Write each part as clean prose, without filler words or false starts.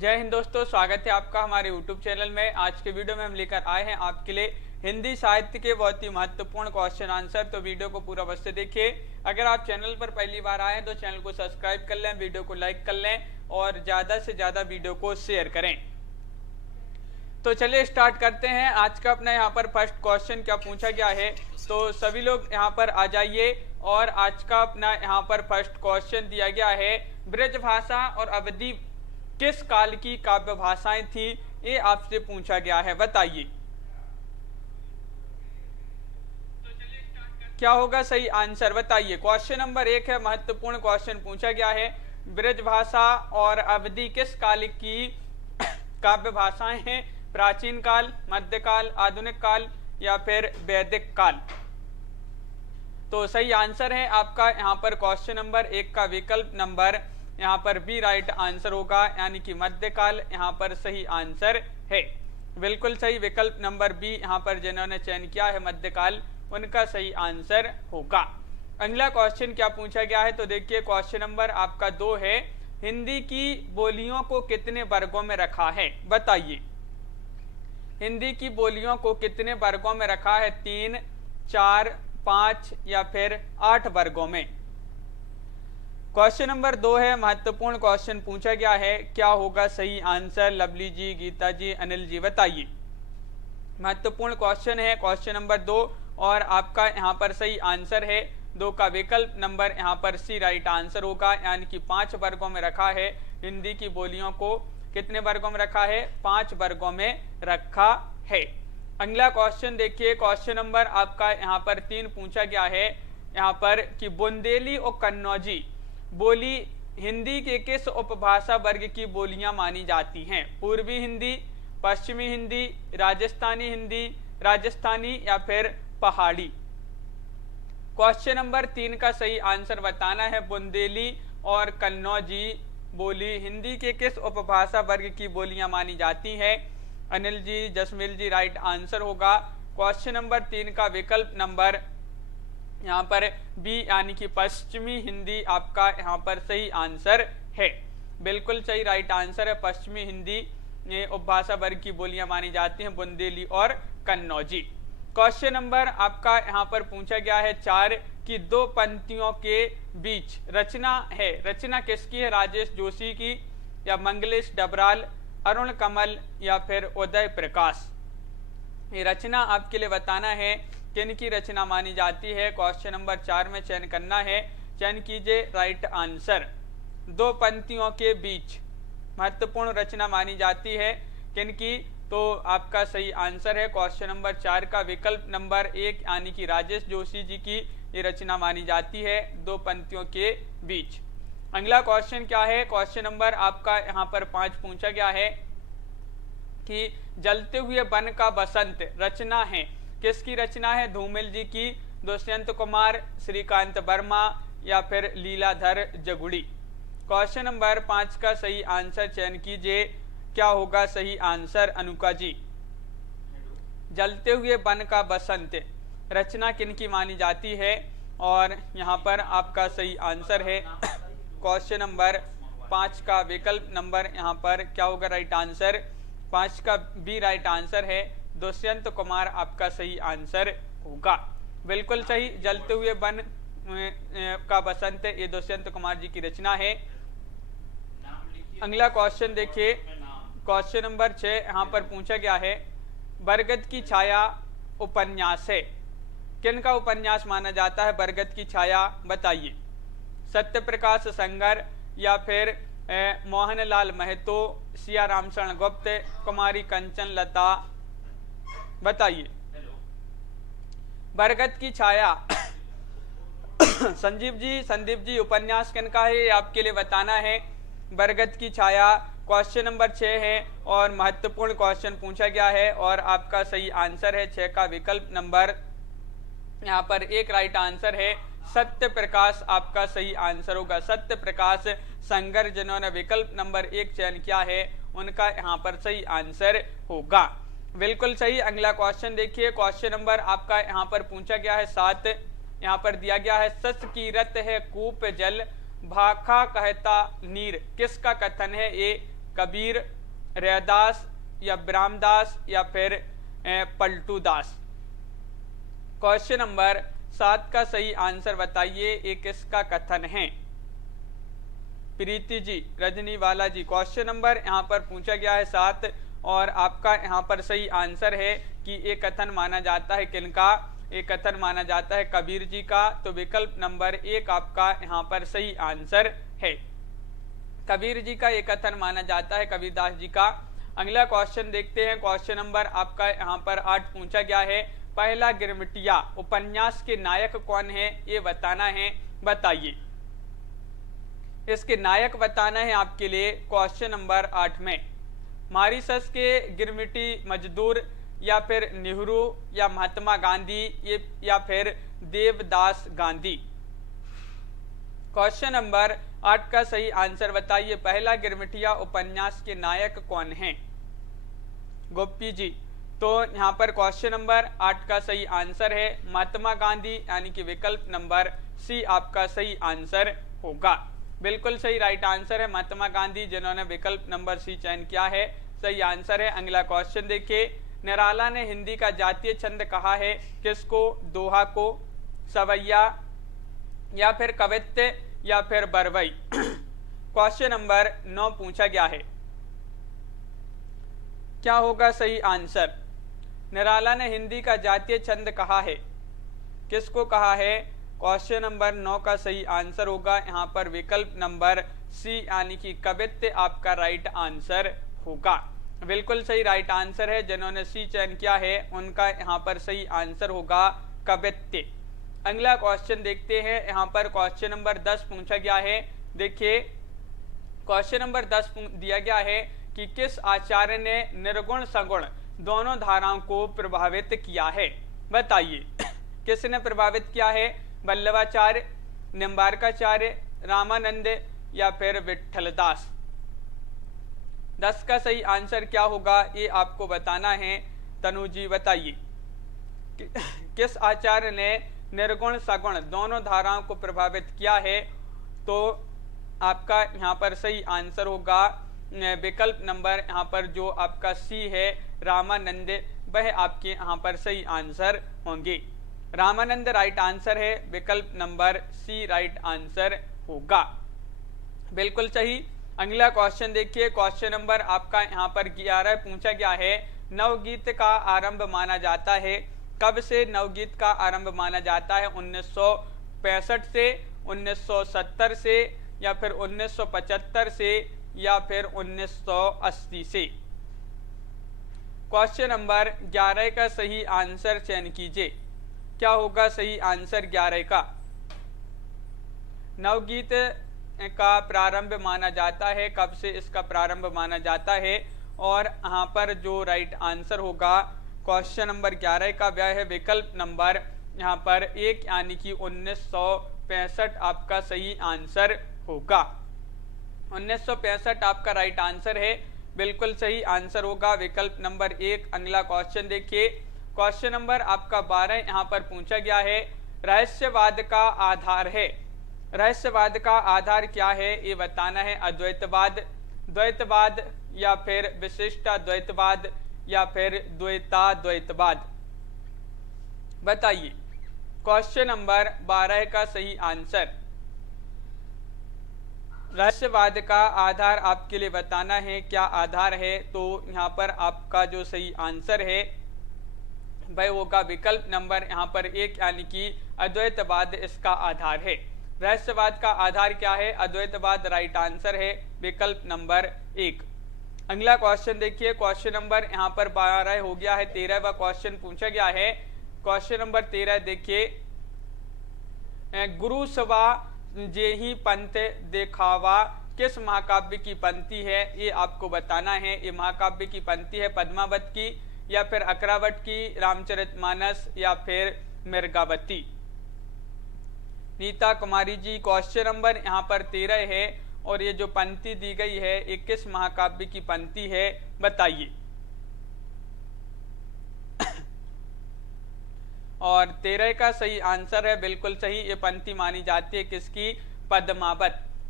जय हिंद दोस्तों, स्वागत है आपका हमारे YouTube चैनल में। आज के वीडियो में हम लेकर आए हैं आपके लिए हिंदी साहित्य के बहुत ही महत्वपूर्ण क्वेश्चन आंसर। तो वीडियो को पूरा अवश्य देखिए। अगर आप चैनल पर पहली बार आए हैं तो चैनल को सब्सक्राइब कर लें, वीडियो को लाइक कर लें और ज्यादा से ज्यादा वीडियो को शेयर करें। तो चलिए स्टार्ट करते हैं। आज का अपना यहाँ पर फर्स्ट क्वेश्चन क्या पूछा गया है, तो सभी लोग यहाँ पर आ जाइए। और आज का अपना यहाँ पर फर्स्ट क्वेश्चन दिया गया है, ब्रजभाषा और अवधी किस काल की काव्य भाषाएं थी, ये आपसे पूछा गया है, बताइए। क्या होगा सही आंसर, बताइए। क्वेश्चन नंबर 1 है, महत्वपूर्ण क्वेश्चन पूछा गया है, ब्रजभाषा और अवधी किस काल की काव्य भाषाएं हैं, प्राचीन काल, मध्यकाल, आधुनिक काल या फिर वैदिक काल। तो सही आंसर है आपका यहाँ पर क्वेश्चन नंबर 1 का विकल्प नंबर यहाँ पर बी राइट आंसर होगा, यानी कि मध्यकाल यहाँ पर सही आंसर है। बिल्कुल सही, विकल्प नंबर बी यहाँ पर जिन्होंने चयन किया है मध्यकाल, उनका सही आंसर होगा। अगला क्वेश्चन क्या पूछा गया है, तो देखिए क्वेश्चन नंबर आपका 2 है, हिंदी की बोलियों को कितने वर्गों में रखा है, बताइए। हिंदी की बोलियों को कितने वर्गों में रखा है, 3, 4, 5 या फिर 8 वर्गों में। क्वेश्चन नंबर 2 है, महत्वपूर्ण क्वेश्चन पूछा गया है, क्या होगा सही आंसर, लवली जी, गीता जी, अनिल जी, बताइए। महत्वपूर्ण क्वेश्चन है क्वेश्चन नंबर 2 और आपका यहाँ पर सही आंसर है 2 का विकल्प नंबर यहाँ पर सी राइट आंसर होगा, यानी कि 5 वर्गों में रखा है। हिंदी की बोलियों को कितने वर्गों में रखा है, 5 वर्गों में रखा है। अगला क्वेश्चन देखिए, क्वेश्चन नंबर आपका यहाँ पर 3 पूछा गया है यहाँ पर कि बुंदेली और कन्नौजी बोली हिंदी के किस उपभाषा वर्ग की बोलियां मानी जाती हैं, पूर्वी हिंदी, पश्चिमी हिंदी, राजस्थानी या फिर पहाड़ी। क्वेश्चन नंबर 3 का सही आंसर बताना है, बुंदेली और कन्नौजी बोली हिंदी के किस उपभाषा वर्ग की बोलियां मानी जाती हैं। अनिल जी, जसमील जी, राइट आंसर होगा क्वेश्चन नंबर 3 का विकल्प नंबर यहाँ पर बी, यानी कि पश्चिमी हिंदी आपका यहाँ पर सही आंसर है। बिल्कुल सही राइट आंसर है, पश्चिमी हिंदी उपभाषा वर्ग की बोलियां मानी जाती हैं, बुंदेली और कन्नौजी। क्वेश्चन नंबर आपका यहाँ पर पूछा गया है 4 की 2 पंक्तियों के बीच रचना है, रचना किसकी है, राजेश जोशी की या मंगलेश डबराल, अरुण कमल या फिर उदय प्रकाश। ये रचना आपके लिए बताना है किन की रचना मानी जाती है। क्वेश्चन नंबर 4 में चयन करना है, चयन कीजिए राइट आंसर। 2 पंक्तियों के बीच महत्वपूर्ण रचना मानी जाती है किन की, तो आपका सही आंसर है क्वेश्चन नंबर 4 का विकल्प नंबर 1, यानी कि राजेश जोशी जी की ये रचना मानी जाती है 2 पंक्तियों के बीच। अगला क्वेश्चन क्या है, क्वेश्चन नंबर आपका यहाँ पर 5 पूछा गया है कि जलते हुए वन का बसंत रचना है, किसकी रचना है, धूमिल जी की, दुष्यंत कुमार, श्रीकांत वर्मा या फिर लीलाधर जगुड़ी। क्वेश्चन नंबर 5 का सही आंसर चयन कीजिए, क्या होगा सही आंसर, अनुका जी। जलते हुए वन का बसंत रचना किन की मानी जाती है, और यहाँ पर आपका सही आंसर है क्वेश्चन नंबर 5 का विकल्प नंबर यहाँ पर क्या होगा राइट आंसर, 5 का बी राइट आंसर है, दुष्यंत कुमार आपका सही आंसर होगा। बिल्कुल सही, जलते हुए वन का बसंत ये दुष्यंत कुमार जी की रचना है। अगला क्वेश्चन देखिए, क्वेश्चन नंबर 6 यहाँ पर पूछा गया है, बरगद की छाया उपन्यास है, किन का उपन्यास माना जाता है, बरगद की छाया, बताइए। सत्यप्रकाश संगर या फिर मोहनलाल महतो, सिया रामशरण गुप्त, कुमारी कंचन लता, बताइए। बरगद की छाया संदीप जी उपन्यास किन का है, ये आपके लिए बताना है। बरगद की छाया क्वेश्चन नंबर 6 है और महत्वपूर्ण क्वेश्चन पूछा गया है और आपका सही आंसर है 6 का विकल्प नंबर यहाँ पर 1 राइट आंसर है, सत्य प्रकाश आपका सही आंसर होगा। सत्य प्रकाश संगर जिन्होंने विकल्प नंबर 1 चयन किया है, उनका यहाँ पर सही आंसर होगा। बिल्कुल सही। अगला क्वेश्चन देखिए, क्वेश्चन नंबर आपका यहाँ पर पूछा गया है 7, यहाँ पर दिया गया है, सस कीरत है कूप जल, भाखा कहता नीर, किसका कथन है, ये कबीर, रैदास या ब्राह्मदास या फिर पलटूदास। क्वेश्चन नंबर 7 का सही आंसर बताइए, ये किसका कथन है? प्रीति जी, रजनी वाला जी। क्वेश्चन नंबर यहाँ पर पूछा गया है 7 और आपका यहाँ पर सही आंसर है कि एक कथन माना जाता है किनका? एक कथन माना जाता है कबीर जी का। तो विकल्प नंबर 1 आपका यहाँ पर सही आंसर है। कबीर जी का एक कथन माना जाता है, कबीरदास जी का। अगला क्वेश्चन देखते हैं। क्वेश्चन नंबर आपका यहाँ पर 8 पूछा गया है, पहला गिरमिटिया उपन्यास के नायक कौन है? ये बताना है, बताइए। इसके नायक बताना है आपके लिए क्वेश्चन नंबर 8 में। मॉरिशस के गिरमिटी मजदूर या फिर नेहरू या महात्मा गांधी ये या फिर देवदास गांधी। क्वेश्चन नंबर 8 का सही आंसर बताइए, पहला गिरमिटिया उपन्यास के नायक कौन है? गोपी जी। तो यहाँ पर क्वेश्चन नंबर 8 का सही आंसर है महात्मा गांधी, यानी कि विकल्प नंबर सी आपका सही आंसर होगा। बिल्कुल सही राइट आंसर है महात्मा गांधी, जिन्होंने विकल्प नंबर सी चयन किया है, सही आंसर है। अगला क्वेश्चन देखिए, निराला ने हिंदी का जातीय छंद कहा है किसको? दोहा को, सवैया या फिर कवित्त या फिर बरवई। क्वेश्चन नंबर 9 पूछा गया है, क्या होगा सही आंसर? निराला ने हिंदी का जातीय छंद कहा है, किसको कहा है? क्वेश्चन नंबर 9 का सही आंसर होगा यहाँ पर विकल्प नंबर सी, यानी कि कवित्त आपका राइट आंसर होगा। बिल्कुल सही राइट आंसर है, जिन्होंने सी चयन किया है उनका यहाँ पर सही आंसर होगा कवित्त। अगला क्वेश्चन देखते हैं। यहाँ पर क्वेश्चन नंबर 10 पूछा गया है। देखिए क्वेश्चन नंबर 10 दिया गया है कि किस आचार्य ने निर्गुण सगुण दोनों धाराओं को प्रभावित किया है? बताइए किसने प्रभावित किया है? वल्लभाचार्य, निम्बार्काचार्य, रामानंद या फिर विठलदास। 10 का सही आंसर क्या होगा ये आपको बताना है। तनु जी बताइए, किस आचार्य ने निर्गुण सगुण दोनों धाराओं को प्रभावित किया है? तो आपका यहाँ पर सही आंसर होगा विकल्प नंबर यहाँ पर जो आपका सी है रामानंद, वह आपके यहाँ पर सही आंसर होंगे। रामानंद राइट आंसर है, विकल्प नंबर सी राइट आंसर होगा। बिल्कुल सही। अगला क्वेश्चन देखिए, क्वेश्चन नंबर आपका यहाँ पर 11 पूछा गया है, नवगीत का आरंभ माना जाता है, कब से नवगीत का आरंभ माना जाता है? 1965 से, 1970 से या फिर 1975 से या फिर 1980 से। क्वेश्चन नंबर 11 का सही आंसर चयन कीजिए, क्या होगा सही आंसर 11 का? नवगीत का प्रारंभ माना जाता है, कब से इसका प्रारंभ माना जाता है? और यहाँ पर जो राइट आंसर होगा क्वेश्चन नंबर 11 का वह है विकल्प नंबर यहाँ पर 1, यानी कि 1965 आपका सही आंसर होगा। 1965 आपका राइट आंसर है, बिल्कुल सही आंसर होगा विकल्प नंबर 1। अगला क्वेश्चन देखिए, क्वेश्चन नंबर आपका 12 यहाँ पर पूछा गया है, रहस्यवाद का आधार है। रहस्यवाद का आधार क्या है ये बताना है। अद्वैतवाद, द्वैतवाद या फिर विशिष्टाद्वैतवाद या फिर द्वैताद्वैतवाद। बताइए क्वेश्चन नंबर 12 का सही आंसर। रहस्यवाद का आधार आपके लिए बताना है, क्या आधार है? तो यहाँ पर आपका जो सही आंसर है वह होगा विकल्प नंबर यहाँ पर 1, यानी कि अद्वैतवाद इसका आधार है। रहस्यवाद का आधार क्या है? अद्वैतवाद राइट आंसर है, विकल्प नंबर 1। अगला क्वेश्चन देखिए, क्वेश्चन नंबर यहाँ पर 12 हो गया है, 13वां क्वेश्चन पूछा गया है। क्वेश्चन नंबर 13 देखिए, गुरु सवा जेहि पंथ देखावा किस महाकाव्य की पंक्ति है? ये आपको बताना है। ये महाकाव्य की पंक्ति है पद्मावत की या फिर अकरावट की, रामचरितमानस या फिर मिर्गावती। नीता कुमारी जी, क्वेश्चन नंबर यहाँ पर 13 है और ये जो पंक्ति दी गई है ये किस महाकाव्य की पंक्ति है? बताइए। और 13 का सही आंसर है बिल्कुल सही, ये पंक्ति मानी जाती है किसकी? पद्मावत।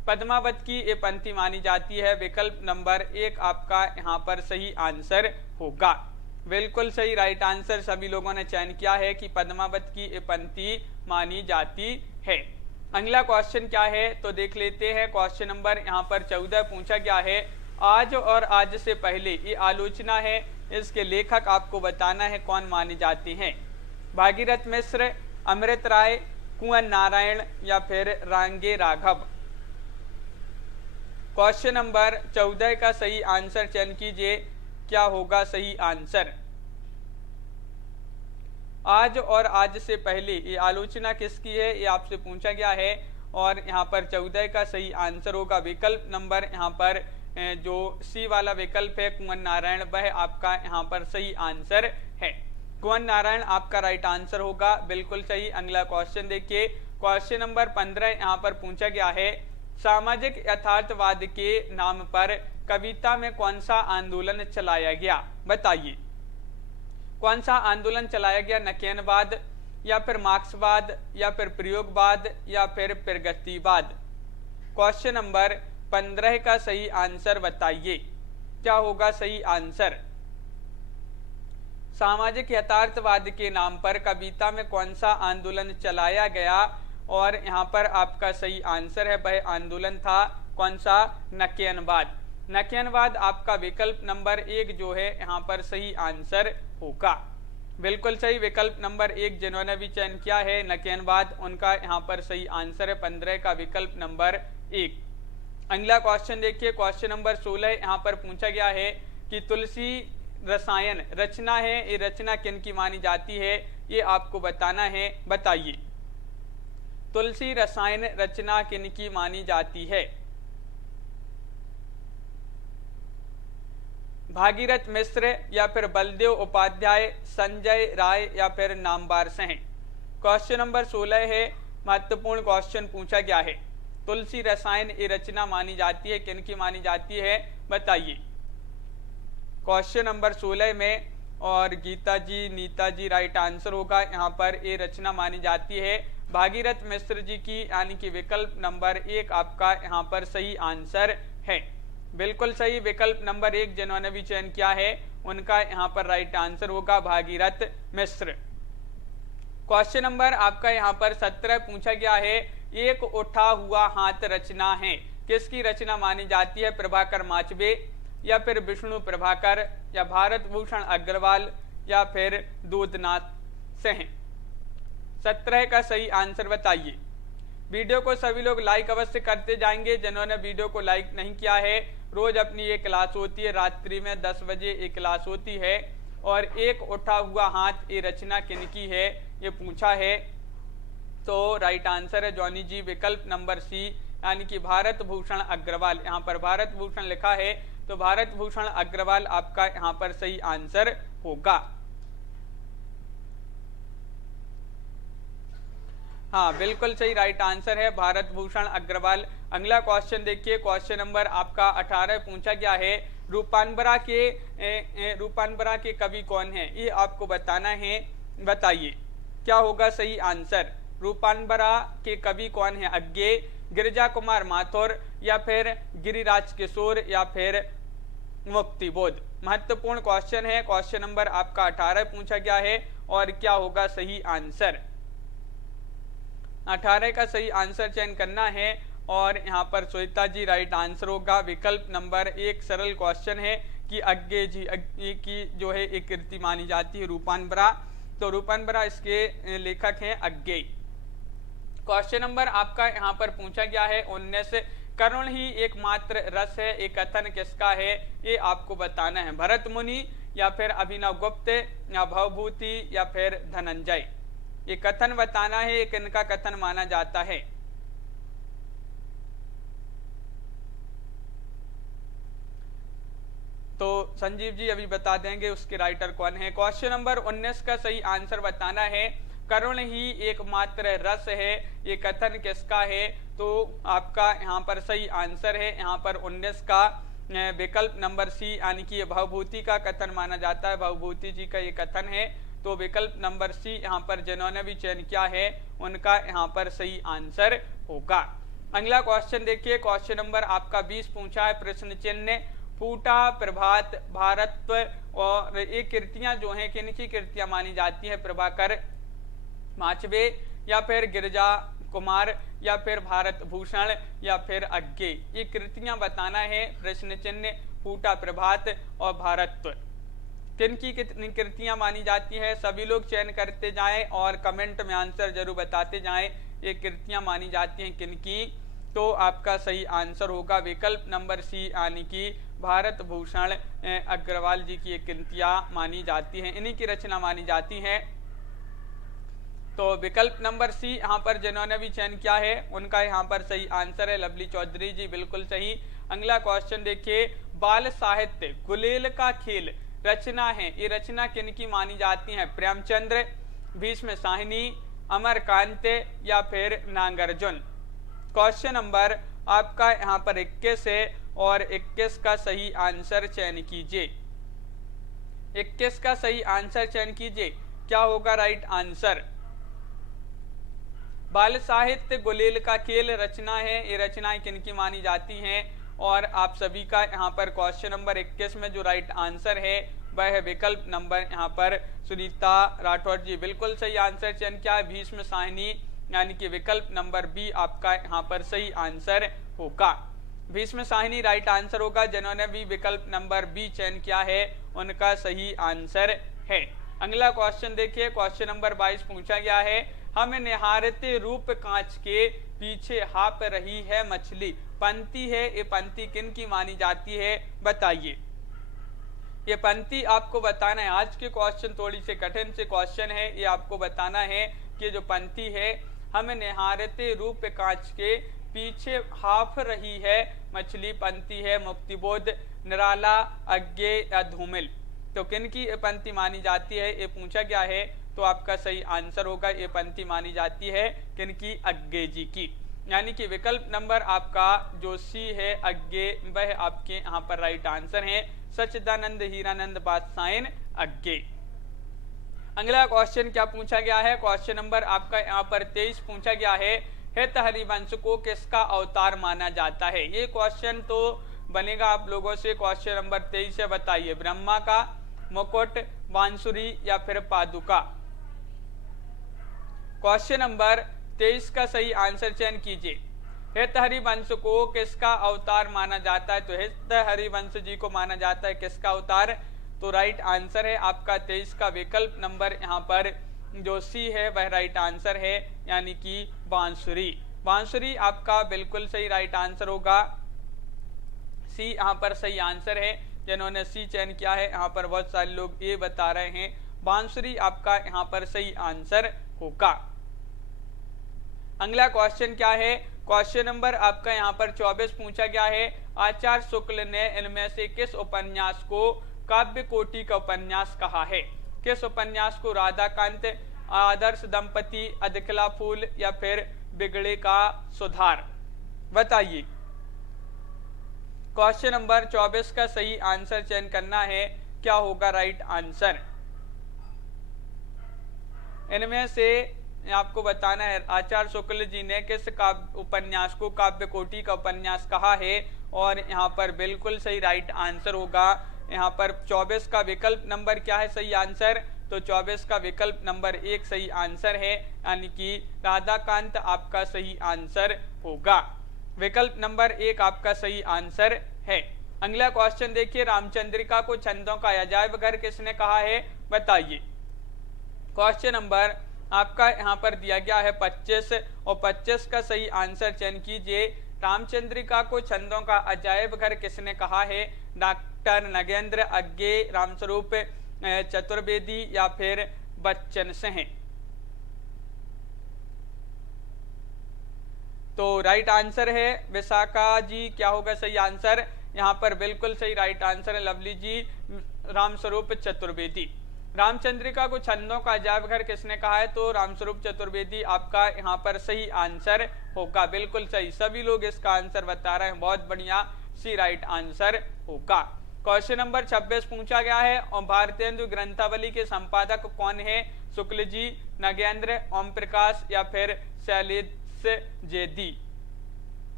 पद्मावत की ये पंक्ति मानी जाती है। विकल्प नंबर 1 आपका यहाँ पर सही आंसर होगा। बिल्कुल सही राइट आंसर सभी लोगों ने चयन किया है कि पद्मावत की ये पंक्ति मानी जाती है। अगला क्वेश्चन क्या है तो देख लेते हैं। क्वेश्चन नंबर यहाँ पर 14 पूछा गया है, आज और आज से पहले, ये आलोचना है, इसके लेखक आपको बताना है कौन माने जाते हैं। भागीरथ मिश्र, अमृत राय, कुंवर नारायण या फिर रांगे राघव। क्वेश्चन नंबर 14 का सही आंसर चयन कीजिए, क्या होगा सही आंसर। आज और आज से पहले, ये आलोचना किसकी है ये आपसे पूछा गया है और यहाँ पर 14 का सही आंसर होगा विकल्प नंबर यहाँ पर जो सी वाला विकल्प है कुंवर नारायण, वह आपका यहाँ पर सही आंसर है। कुंवर नारायण आपका राइट आंसर होगा, बिल्कुल सही। अगला क्वेश्चन देखिए, क्वेश्चन नंबर 15 यहाँ पर पूछा गया है, सामाजिक यथार्थवाद के नाम पर कविता में कौन सा आंदोलन चलाया गया, बताइए। कौन सा आंदोलन चलाया गया, नकेनवाद या फिर मार्क्सवाद या फिर प्रयोगवाद या फिर प्रगतिवाद। क्वेश्चन नंबर 15 का सही आंसर बताइए, क्या होगा सही आंसर। सामाजिक यथार्थवाद के नाम पर कविता में कौन सा आंदोलन चलाया गया और यहाँ पर आपका सही आंसर है वह आंदोलन था कौन सा, नकेनवाद। नकेनवाद आपका विकल्प नंबर 1 जो है यहाँ पर सही आंसर होगा, बिल्कुल सही। विकल्प नंबर 1 जिन्होंने भी चयन किया है नकेनवाद, उनका यहाँ पर सही आंसर है 15 का विकल्प नंबर 1। अगला क्वेश्चन देखिए, क्वेश्चन नंबर 16 यहाँ पर पूछा गया है कि तुलसी रसायन रचना है, ये रचना किन की मानी जाती है, ये आपको बताना है, बताइए। तुलसी रसायन रचना किन की मानी जाती है। भागीरथ मिश्र या फिर बलदेव उपाध्याय, संजय राय या फिर नामवर सिंह। क्वेश्चन नंबर 16 है, महत्वपूर्ण क्वेश्चन पूछा गया है। तुलसी रसायन ये रचना मानी जाती है, किन की मानी जाती है, बताइए। क्वेश्चन नंबर 16 में और गीता जी, नीता जी राइट आंसर होगा। यहाँ पर ये रचना मानी जाती है भागीरथ मिश्र जी की, यानी कि विकल्प नंबर 1 आपका यहाँ पर सही आंसर है, बिल्कुल सही। विकल्प नंबर 1 जिन्होंने भी चयन किया है उनका यहाँ पर राइट आंसर होगा भागीरथ मिश्र। क्वेश्चन नंबर आपका यहाँ पर 17 पूछा गया है, एक उठा हुआ हाथ रचना है, किसकी रचना मानी जाती है, प्रभाकर माचवे या फिर विष्णु प्रभाकर या भारत भूषण अग्रवाल या फिर दूधनाथ सिंह। 17 का सही आंसर बताइए। वीडियो को सभी लोग लाइक अवश्य करते जाएंगे, जिन्होंने वीडियो को लाइक नहीं किया है। रोज अपनी ये क्लास होती है, रात्रि में 10 बजे एक क्लास होती है और एक उठा हुआ हाथ ये रचना किनकी है ये पूछा है, तो राइट आंसर है जॉनी जी, विकल्प नंबर सी, यानी कि भारत भूषण अग्रवाल। यहाँ पर भारत भूषण लिखा है तो भारत भूषण अग्रवाल आपका यहाँ पर सही आंसर होगा। हाँ, बिल्कुल सही राइट आंसर है भारत भूषण अग्रवाल। अगला क्वेश्चन देखिए, क्वेश्चन नंबर आपका 18 पूछा गया है, रूपांबरा के कवि कौन है, ये आपको बताना है, बताइए क्या होगा सही आंसर। रूपांबरा के कवि कौन है, अज्ञे, गिरिजा कुमार माथुर या फिर गिरिराज किशोर या फिर मुक्तिबोध। महत्वपूर्ण क्वेश्चन है, क्वेश्चन नंबर आपका 18 पूछा गया है और क्या होगा सही आंसर। 18 का सही आंसर चयन करना है और यहाँ पर श्वेता जी राइट आंसर होगा, विकल्प नंबर 1 सरल क्वेश्चन है कि अज्ञे जी की जो है एक कृति मानी जाती है रूपांबरा, तो रूपांबरा इसके लेखक हैं अज्ञे। क्वेश्चन नंबर आपका यहाँ पर पूछा गया है 19, करुण ही एकमात्र रस है, ये कथन किसका है, ये आपको बताना है, भरत मुनि या फिर अभिनव गुप्त या भवभूति या फिर धनंजय। ये कथन बताना है, एक इनका कथन माना जाता है। तो संजीव जी अभी बता देंगे उसके राइटर कौन है। क्वेश्चन नंबर 19 का सही आंसर बताना है, करुण ही एकमात्र रस है, ये कथन किसका है, तो आपका यहाँ पर सही आंसर है यहाँ पर 19 का विकल्प नंबर सी, यानी कि ये भवभूति का कथन माना जाता है, भवभूति जी का ये कथन है, तो विकल्प नंबर सी यहाँ पर जिन्होंने भी चयन किया है उनका यहाँ पर सही आंसर होगा। अगला क्वेश्चन देखिए, क्वेश्चन नंबर आपका 20 पूछा है प्रश्न चिन्ह फूटा, प्रभात, भारतत्व और ये कृतियां जो हैं किनकी कृतियां मानी जाती है? प्रभाकर माचवे या फिर गिरिजा कुमार या फिर भारत भूषण या फिर अज्ञे। ये कृतियां बताना है। प्रश्न चिन्ह फूटा, प्रभात और भारतत्व किनकी कितनी कृतियां मानी जाती है? सभी लोग चयन करते जाएं और कमेंट में आंसर जरूर बताते जाएं ये कृतियां मानी जाती हैं किनकी। तो आपका सही आंसर होगा विकल्प नंबर सी, यानी कि भारत भूषण अग्रवाल जी की ये कृतियां मानी जाती हैं, इन्हीं की रचना मानी जाती हैं। तो विकल्प नंबर सी यहाँ पर जिन्होंने भी चयन किया है उनका यहाँ पर सही आंसर है। लवली चौधरी जी बिल्कुल सही। अगला क्वेश्चन देखिए, बाल साहित्य गुलेल का खेल रचना है, ये रचना किनकी मानी जाती है? प्रेमचंद्र, भीष्म साहिनी, अमरकांत या फिर नागार्जुन। क्वेश्चन नंबर आपका यहाँ पर 21 है और 21 का सही आंसर चयन कीजिए। 21 का सही आंसर चयन कीजिए, क्या होगा राइट आंसर? बाल साहित्य गुलेल का खेल रचना है, ये रचनाएं किनकी मानी जाती हैं? और आप सभी का यहाँ पर क्वेश्चन नंबर 21 में जो राइट आंसर है वह है विकल्प नंबर यहाँ पर सुनीता राठौर जी बिल्कुल सही आंसर चयन किया है, भीष्म साहिनी, यानी कि विकल्प नंबर बी आपका यहाँ पर सही आंसर होगा। भीष्म साहिनी राइट आंसर होगा। जिन्होंने भी विकल्प नंबर बी चयन किया है उनका सही आंसर है। अगला क्वेश्चन देखिए, क्वेश्चन नंबर 22 पूछा गया है, हम निहारते रूप कांच के पीछे हाप रही है मछली। पंक्ति है, ये पंक्ति किनकी मानी जाती है? बताइए। ये पंक्ति आपको बताना है। आज के क्वेश्चन थोड़ी से कठिन से क्वेश्चन है, ये आपको बताना है कि जो पंक्ति है, हम निहारते रूप कांच के पीछे हाफ रही है मछली, पंक्ति है मुक्तिबोध, निराला, अज्ञे या धूमिल। तो किनकी ये पंक्ति मानी जाती है ये पूछा गया है। तो आपका सही आंसर होगा ये पंक्ति मानी जाती है किनकी? अज्ञे जी की, यानी कि विकल्प नंबर आपका जो सी है अज्ञे वह आपके यहाँ पर राइट आंसर है। सच्चिदानंद हीरानंद बादशाह अज्ञे। अगला क्वेश्चन क्या पूछा गया है? क्वेश्चन नंबर आपका यहाँ पर 23 पूछा गया है, हित हरिवंश को किसका अवतार माना जाता है? ये क्वेश्चन तो बनेगा आप लोगों से। क्वेश्चन नंबर 23 है, बताइए। ब्रह्मा का, मुकुट, बांसुरी या फिर पादुका। क्वेश्चन नंबर 23 का सही आंसर चयन कीजिए। हित हरिवंश को किसका अवतार माना जाता है? तो हित हरिवंश जी को माना जाता है किसका अवतार? तो राइट आंसर है आपका 23 का विकल्प नंबर यहाँ पर जो सी है वह राइट आंसर है, यानी कि बांसुरी। बांसुरी आपका बिल्कुल सही राइट आंसर होगा। सी यहाँ पर सही आंसर है। जिन्होंने सी चयन किया है यहाँ पर बहुत सारे लोग ये बता रहे हैं, बांसुरी आपका यहाँ पर सही आंसर होगा। अगला क्वेश्चन क्या है? क्वेश्चन नंबर आपका यहाँ पर 24 पूछा गया है, आचार्य शुक्ल ने इनमें से किस उपन्यास को काव्य कोटि का उपन्यास कहा है? किस उपन्यास को? राधाकांत, आदर्श दंपति, अधकिला फूल या फिर बिगड़े का सुधार। बताइए। क्वेश्चन नंबर 24 का सही आंसर चयन करना है, क्या होगा राइट आंसर? इनमें से आपको बताना है आचार्य शुक्ल जी ने किस उपन्यास को काव्य कोटि का उपन्यास कहा है, और यहाँ पर बिल्कुल सही राइट आंसर होगा। यहाँ पर 24 का विकल्प नंबर क्या है सही आंसर? तो 24 का विकल्प नंबर 1 सही आंसर है, यानी कि राधाकांत आपका सही आंसर होगा। विकल्प नंबर 1 आपका सही आंसर है। अगला क्वेश्चन देखिए, रामचंद्रिका को छंदों का अजायब घर किसने कहा है? बताइए। क्वेश्चन नंबर आपका यहाँ पर दिया गया है 25 और 25 का सही आंसर चयन कीजिए। रामचंद्रिका को छंदों का अजायब घर किसने कहा है? डॉक्टर नगेंद्र, अज्ञे, रामस्वरूप चतुर्वेदी या फिर बच्चन सिंह। तो राइट आंसर है विशाखा जी, क्या होगा सही आंसर? यहाँ पर बिल्कुल सही राइट आंसर है लवली जी, रामस्वरूप चतुर्वेदी। रामचंद्रिका को छंदों का अजायब घर किसने कहा है? तो रामस्वरूप चतुर्वेदी आपका यहाँ पर सही आंसर होगा। बिल्कुल सही, सभी लोग इसका आंसर बता रहे हैं, बहुत बढ़िया, सी राइट आंसर होगा। क्वेश्चन नंबर 26 पूछा गया है, और भारतेंदु ग्रंथावली के संपादक कौन है? शुक्ल जी, नगेंद्र, ओम प्रकाश या फिर शैलेश जेदी।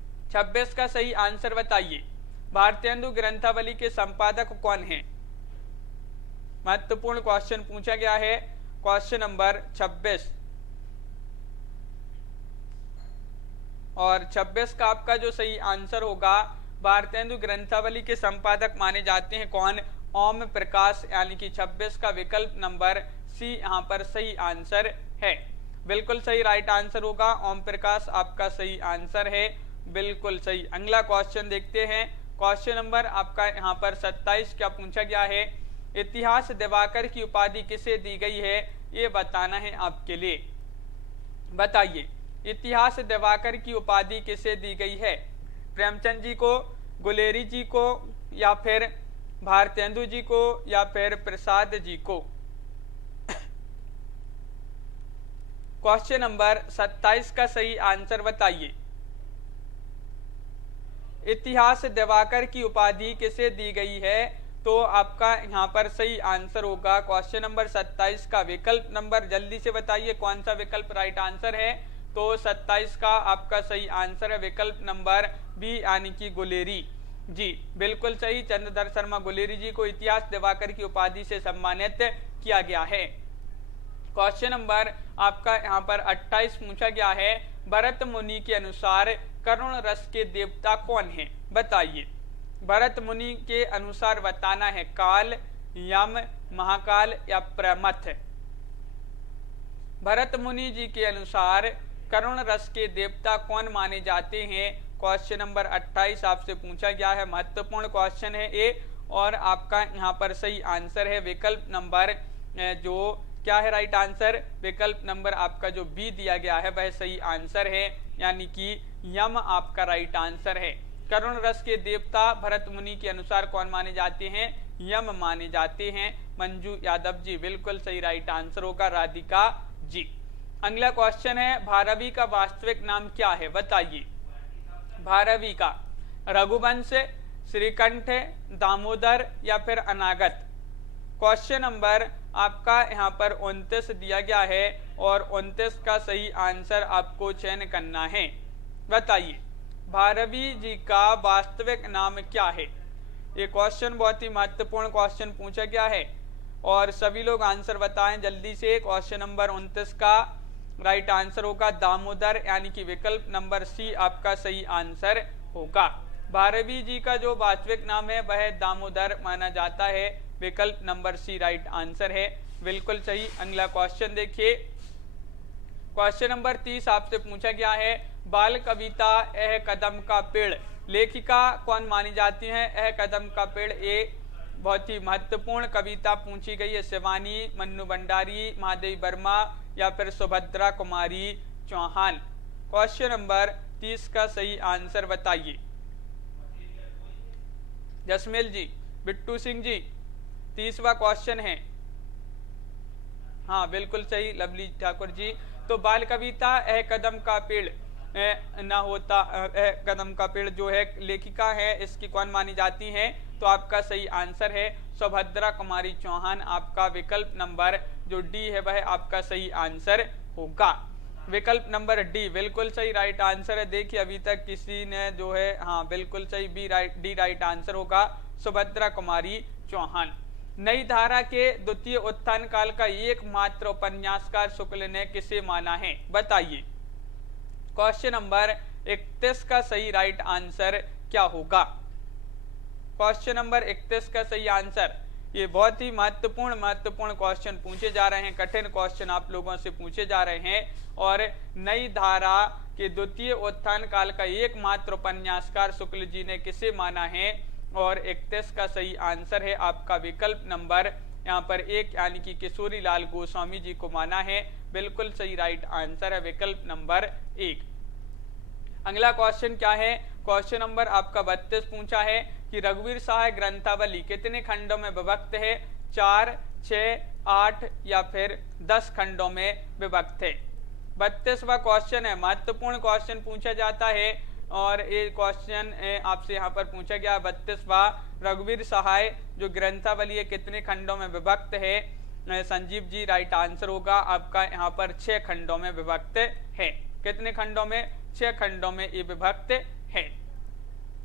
26 का सही आंसर बताइए। भारतेंदु ग्रंथावली के संपादक कौन हैं? महत्वपूर्ण क्वेश्चन पूछा गया है, क्वेश्चन नंबर 26। और 26 का आपका जो सही आंसर होगा, भारतेंदु ग्रंथावली के संपादक माने जाते हैं कौन? ओम प्रकाश, यानी कि 26 का विकल्प नंबर सी यहाँ पर सही आंसर है। बिल्कुल सही राइट आंसर होगा, ओम प्रकाश आपका सही आंसर है, बिल्कुल सही। अगला क्वेश्चन देखते हैं, क्वेश्चन नंबर आपका यहाँ पर 27 क्या पूछा गया है? इतिहास दिवाकर की उपाधि किसे दी गई है, ये बताना है आपके लिए। बताइए, इतिहास दिवाकर की उपाधि किसे दी गई है? प्रेमचंद जी को, गुलेरी जी को, या फिर भारतेंदु जी को, या फिर प्रसाद जी को? क्वेश्चन नंबर 27 का सही आंसर बताइए। इतिहास दिवाकर की उपाधि किसे दी गई है? तो आपका यहाँ पर सही आंसर होगा क्वेश्चन नंबर 27 का विकल्प नंबर, जल्दी से बताइए कौन सा विकल्प राइट आंसर है? तो 27 का आपका सही आंसर है विकल्प नंबर बी, यानी कि गुलेरी जी, बिल्कुल सही। चंद्रधर शर्मा गुलेरी जी को इतिहास दिवाकर की उपाधि से सम्मानित किया गया है। क्वेश्चन नंबर आपका यहाँ पर 28 पूछा गया है, भरत मुनि के अनुसार करुण रस के देवता कौन है? बताइए। भरत मुनि के अनुसार बताना है, काल, यम, महाकाल या प्रमथ? भरत मुनि जी के अनुसार करुण रस के देवता कौन माने जाते हैं? क्वेश्चन नंबर 28 आपसे पूछा गया है, महत्वपूर्ण क्वेश्चन है ये, और आपका यहाँ पर सही आंसर है विकल्प नंबर जो क्या है राइट आंसर? विकल्प नंबर आपका जो बी दिया गया है वह सही आंसर है, यानी कि यम आपका राइट आंसर है। करुण रस के देवता भरत मुनि के अनुसार कौन माने जाते हैं? यम माने जाते हैं। मंजू यादव जी, बिल्कुल सही राइट आंसर होगा राधिका जी। अगला क्वेश्चन है, भारवी का वास्तविक नाम क्या है? बताइए। भारवी का रघुवंश, श्रीकंठ, दामोदर या फिर अनागत? क्वेश्चन नंबर आपका यहाँ पर 29 दिया गया है, और 29 का सही आंसर आपको चयन करना है। बताइए, भारवी जी का वास्तविक नाम क्या है? ये क्वेश्चन बहुत ही महत्वपूर्ण क्वेश्चन पूछा गया है, और सभी लोग आंसर बताएं जल्दी से। क्वेश्चन नंबर 29 का राइट आंसर होगा दामोदर, यानी कि विकल्प नंबर सी आपका सही आंसर होगा। भारवी जी का जो वास्तविक नाम है वह दामोदर माना जाता है, विकल्प नंबर सी राइट आंसर है, बिल्कुल सही। अगला क्वेश्चन देखिए, क्वेश्चन नंबर 30 आपसे पूछा गया है, बाल कविता एह कदम का पेड़ लेखिका कौन मानी जाती है? एह कदम का पेड़ ये बहुत ही महत्वपूर्ण कविता पूछी गई है, शिवानी, मन्नू भंडारी, महादेवी वर्मा या फिर सुभद्रा कुमारी चौहान? क्वेश्चन नंबर 30 का सही आंसर बताइए। जसमेल जी, बिट्टू सिंह जी, 30वां क्वेश्चन है। हाँ बिल्कुल सही लवली ठाकुर जी। तो बाल कविता एह कदम का पेड़ ना होता, कदम का पेड़ जो है लेखिका है, इसकी कौन मानी जाती है? तो आपका सही आंसर है सुभद्रा कुमारी चौहान, आपका विकल्प नंबर जो डी है वह आपका सही आंसर होगा, विकल्प नंबर डी बिल्कुल सही राइट आंसर है। देखिए अभी तक किसी ने जो है, हाँ बिल्कुल सही डी राइट आंसर होगा, सुभद्रा कुमारी चौहान। नई धारा के द्वितीय उत्थान काल का एकमात्र उपन्यासकार शुक्ल ने किसे माना है? बताइए। क्वेश्चन नंबर 31 का सही राइट आंसर क्या होगा? क्वेश्चन नंबर 31 का सही आंसर, ये बहुत ही महत्वपूर्ण क्वेश्चन पूछे जा रहे हैं, कठिन क्वेश्चन आप लोगों से पूछे जा रहे हैं। और नई धारा के द्वितीय उत्थान काल का एकमात्र उपन्यासकार शुक्ल जी ने किसे माना है? और 31 का सही आंसर है आपका विकल्प नंबर यहाँ पर 1, यानी कि किशोरी लाल गोस्वामी जी को माना है, बिल्कुल सही राइट आंसर है विकल्प नंबर 1। अगला क्वेश्चन क्या है? क्वेश्चन नंबर आपका 32 पूछा है कि रघुवीर सहाय ग्रंथावली कितने खंडों में विभक्त है? 4, 6, 8 या फिर 10 खंडों में विभक्त है। 32वां क्वेश्चन है, महत्वपूर्ण क्वेश्चन पूछा जाता है, और ये क्वेश्चन आपसे यहाँ पर पूछा गया 32वां, रघुवीर सहाय जो ग्रंथावली है कितने खंडों में विभक्त है? संजीव जी राइट आंसर होगा आपका यहाँ पर 6 खंडों में विभक्त है। कितने खंडों में? 6 खंडों में ये विभक्त है।